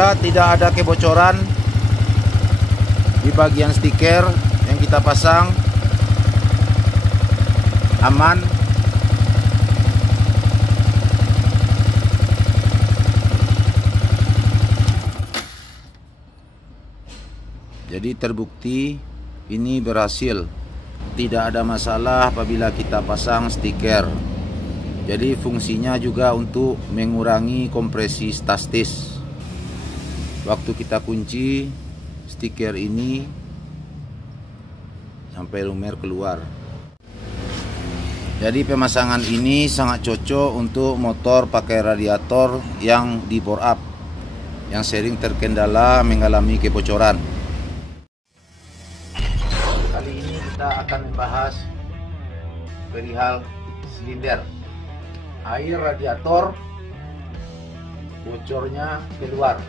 Ya, tidak ada kebocoran di bagian stiker yang kita pasang. Aman. Jadi terbukti ini berhasil. Tidak ada masalah apabila kita pasang stiker. Jadi fungsinya juga untuk mengurangi kompresi statis. Waktu kita kunci stiker ini sampai lumer keluar. Jadi pemasangan ini sangat cocok untuk motor pakai radiator yang di bore up, yang sering terkendala mengalami kebocoran. Kali ini kita akan membahas perihal silinder. Air radiator bocornya keluar,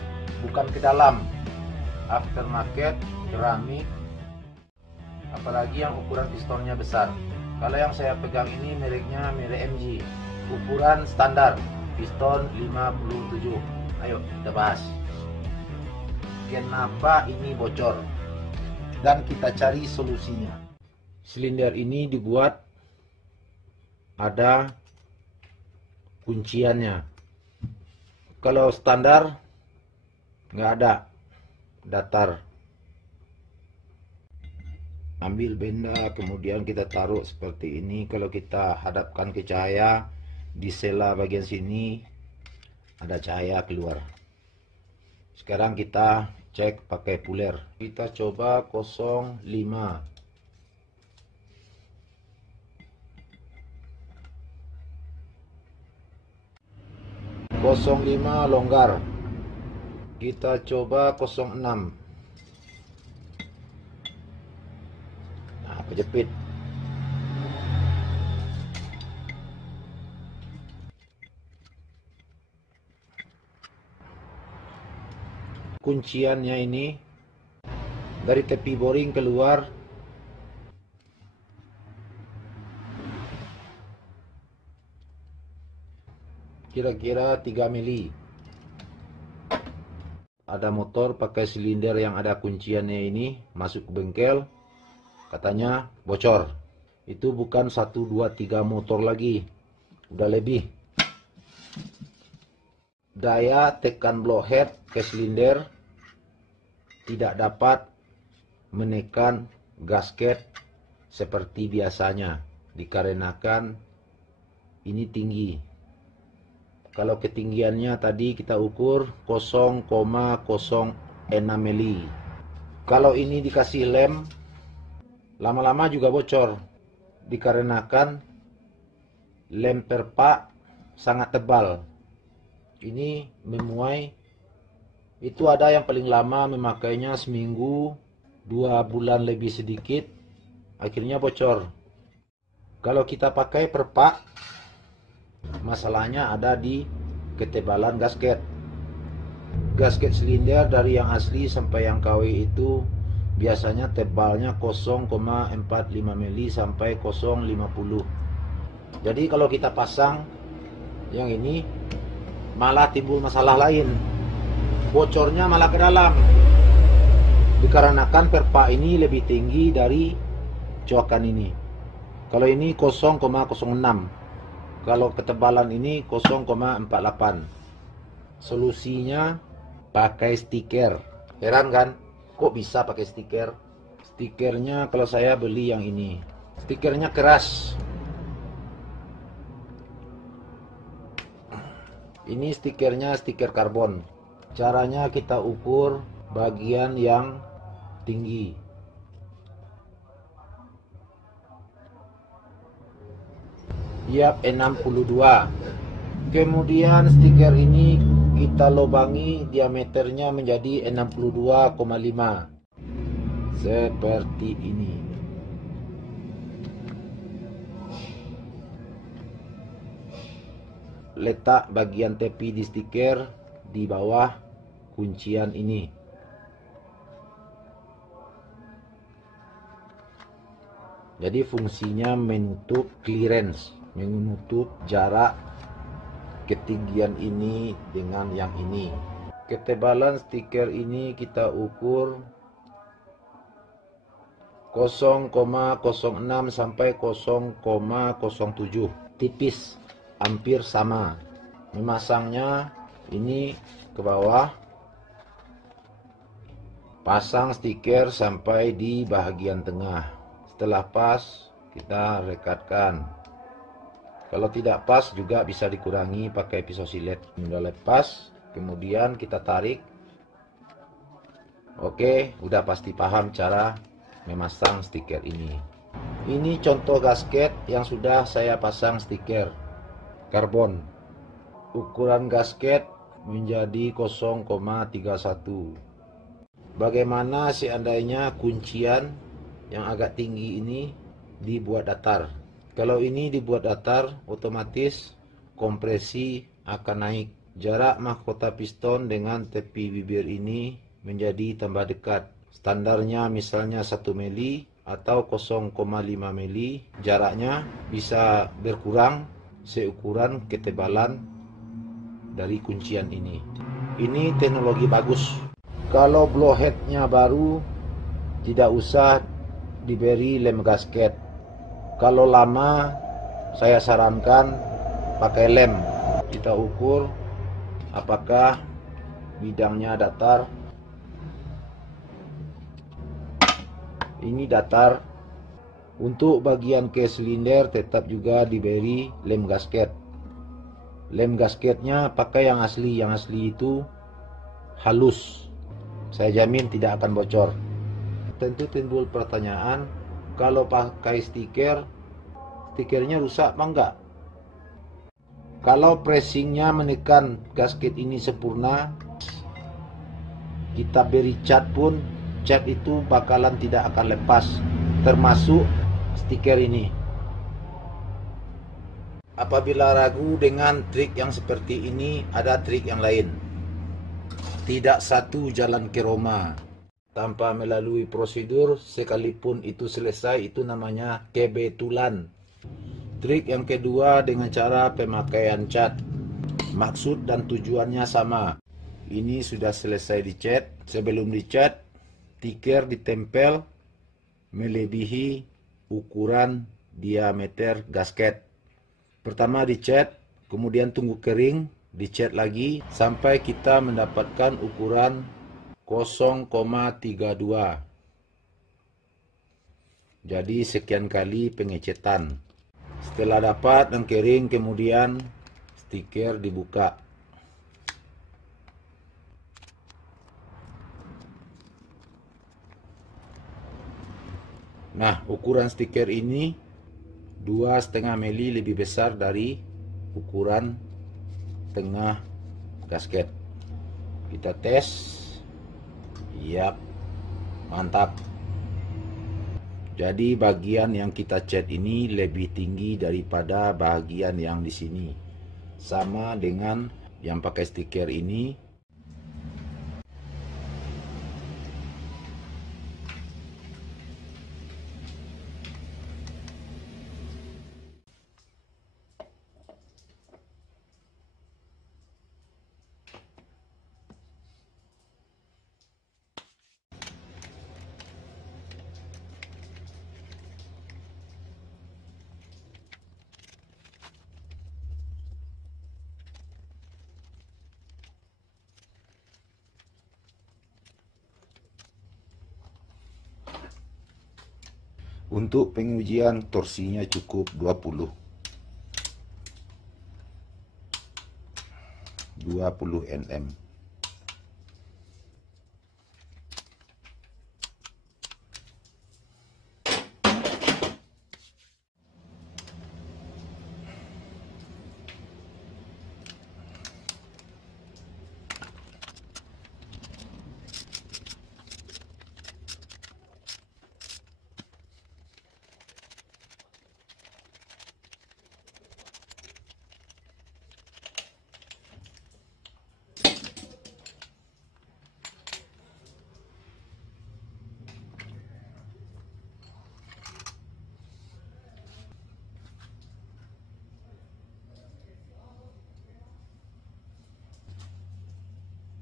bukan ke dalam. Aftermarket, keramik, apalagi yang ukuran pistonnya besar. Kalau yang saya pegang ini mereknya merek MG, ukuran standar, piston 57. Ayo kita bahas kenapa ini bocor dan kita cari solusinya. Silinder ini dibuat ada kunciannya. Kalau standar nggak ada, datar. Ambil benda kemudian kita taruh seperti ini. Kalau kita hadapkan ke cahaya, di sela bagian sini ada cahaya keluar. Sekarang kita cek pakai puller. Kita coba 05. 05 longgar. Kita coba 06. Nah, kejepit. Kunciannya ini dari tepi boring keluar. Kira-kira 3 mili. Ada motor pakai silinder yang ada kunciannya ini masuk ke bengkel, katanya bocor. Itu bukan 1, 2, 3 motor lagi, udah lebih. Daya tekan blowhead ke silinder tidak dapat menekan gasket seperti biasanya, dikarenakan ini tinggi. Kalau ketinggiannya tadi kita ukur 0,06 mili. Kalau ini dikasih lem, lama-lama juga bocor. Dikarenakan lem perpak sangat tebal. Ini memuai. Itu ada yang paling lama memakainya seminggu, 2 bulan lebih sedikit, akhirnya bocor. Kalau kita pakai perpak, masalahnya ada di ketebalan gasket. Gasket silinder dari yang asli sampai yang KW itu biasanya tebalnya 0,45 mili sampai 0,50. Jadi kalau kita pasang yang ini malah timbul masalah lain. Bocornya malah ke dalam. Dikarenakan perpak ini lebih tinggi dari coakan ini. Kalau ini 0,06. Kalau ketebalan ini 0,48. Solusinya pakai stiker. Heran kan? Kok bisa pakai stiker? Stikernya kalau saya beli yang ini. Stikernya keras. Ini stikernya stiker karbon. Caranya kita ukur bagian yang tinggi. Yap, 62. Kemudian stiker ini kita lubangi diameternya menjadi 62,5. Seperti ini. Letak bagian tepi di stiker di bawah kuncian ini. Jadi fungsinya menutup clearance, menutup jarak ketinggian ini dengan yang ini. Ketebalan stiker ini kita ukur 0,06 sampai 0,07, tipis, hampir sama. Memasangnya ini ke bawah, pasang stiker sampai di bagian tengah. Setelah pas, kita rekatkan. Kalau tidak pas juga bisa dikurangi pakai pisau silet. Sudah lepas, kemudian kita tarik. Oke, udah pasti paham cara memasang stiker ini. Ini contoh gasket yang sudah saya pasang stiker karbon. Ukuran gasket menjadi 0,31. Bagaimana seandainya kuncian yang agak tinggi ini dibuat datar? Kalau ini dibuat datar, otomatis kompresi akan naik. Jarak mahkota piston dengan tepi bibir ini menjadi tambah dekat. Standarnya misalnya 1 mili atau 0,5 mili. Jaraknya bisa berkurang seukuran ketebalan dari kuncian ini. Ini teknologi bagus. Kalau blowheadnya baru, tidak usah diberi lem gasket. Kalau lama, saya sarankan pakai lem. Kita ukur apakah bidangnya datar. Ini datar. Untuk bagian case silinder tetap juga diberi lem gasket. Lem gasketnya pakai yang asli. Yang asli itu halus. Saya jamin tidak akan bocor. Tentu timbul pertanyaan, kalau pakai stiker, stikernya rusak apa enggak? Kalau pressingnya menekan gasket ini sempurna, kita beri cat pun, cat itu bakalan tidak akan lepas, termasuk stiker ini. Apabila ragu dengan trik yang seperti ini, ada trik yang lain. Tidak satu jalan ke Roma tanpa melalui prosedur, sekalipun itu selesai, itu namanya kebetulan. Trik yang kedua dengan cara pemakaian cat. Maksud dan tujuannya sama. Ini sudah selesai dicat. Sebelum dicat, stiker ditempel melebihi ukuran diameter gasket. Pertama dicat, kemudian tunggu kering, dicat lagi sampai kita mendapatkan ukuran 0,32. Jadi sekian kali pengecetan. Setelah dapat dan kering, kemudian stiker dibuka. Nah, ukuran stiker ini 2,5 mili lebih besar dari ukuran tengah gasket. Kita tes. Yap, mantap. Jadi bagian yang kita cat ini lebih tinggi daripada bagian yang di sini. Sama dengan yang pakai stiker ini. Untuk pengujian torsinya cukup 20 Nm.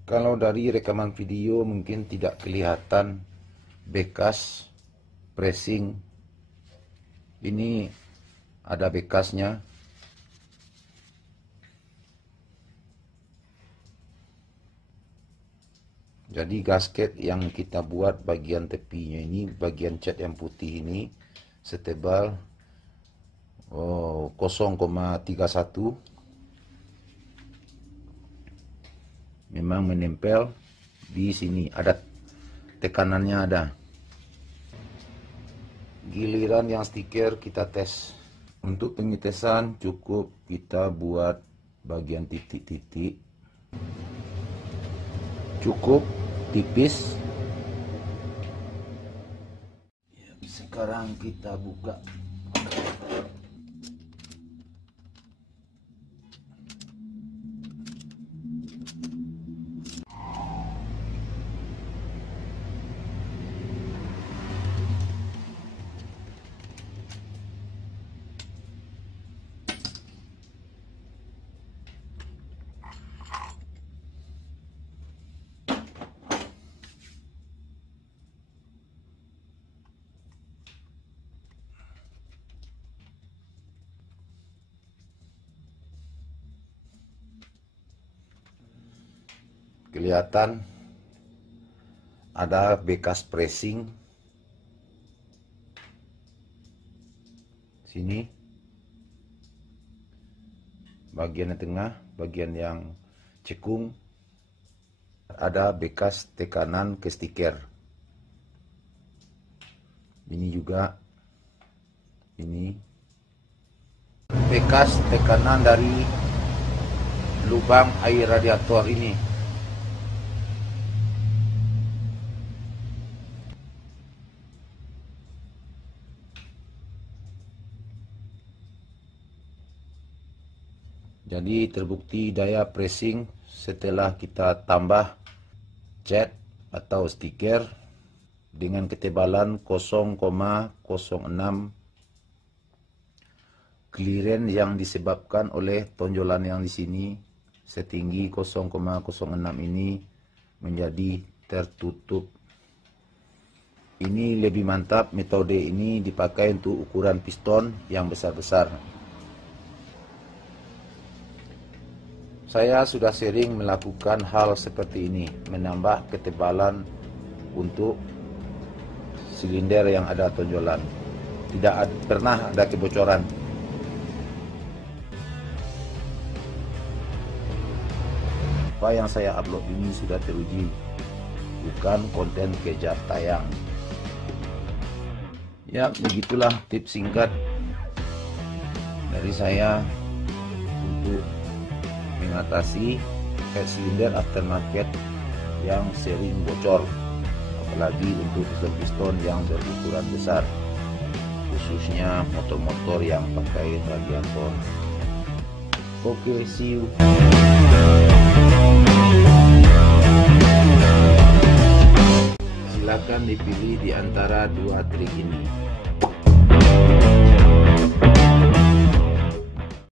Kalau dari rekaman video mungkin tidak kelihatan bekas pressing. Ini ada bekasnya. Jadi gasket yang kita buat bagian tepinya ini, bagian cat yang putih ini setebal 0,31 memang menempel di sini, ada tekanannya ada. Giliran yang stiker kita tes. Untuk pengetesan cukup kita buat bagian titik-titik, cukup tipis. Sekarang kita buka. Kelihatan ada bekas pressing sini, bagian tengah, bagian yang cekung, ada bekas tekanan ke stiker. Ini juga, ini bekas tekanan dari lubang air radiator ini. Jadi terbukti daya pressing setelah kita tambah cat atau stiker dengan ketebalan 0,06 clearance yang disebabkan oleh tonjolan yang di sini setinggi 0,06 ini menjadi tertutup. Ini lebih mantap, metode ini dipakai untuk ukuran piston yang besar-besar. Saya sudah sering melakukan hal seperti ini, menambah ketebalan untuk silinder yang ada tonjolan. Tidak pernah ada kebocoran. Apa yang saya upload ini sudah teruji, bukan konten kejar tayang. Ya, begitulah tips singkat dari saya untuk mengatasi head cylinder aftermarket yang sering bocor, apalagi untuk piston-piston yang berukuran besar, khususnya motor-motor yang pakai radiator. Oke, see you. Silakan dipilih di antara dua trik ini.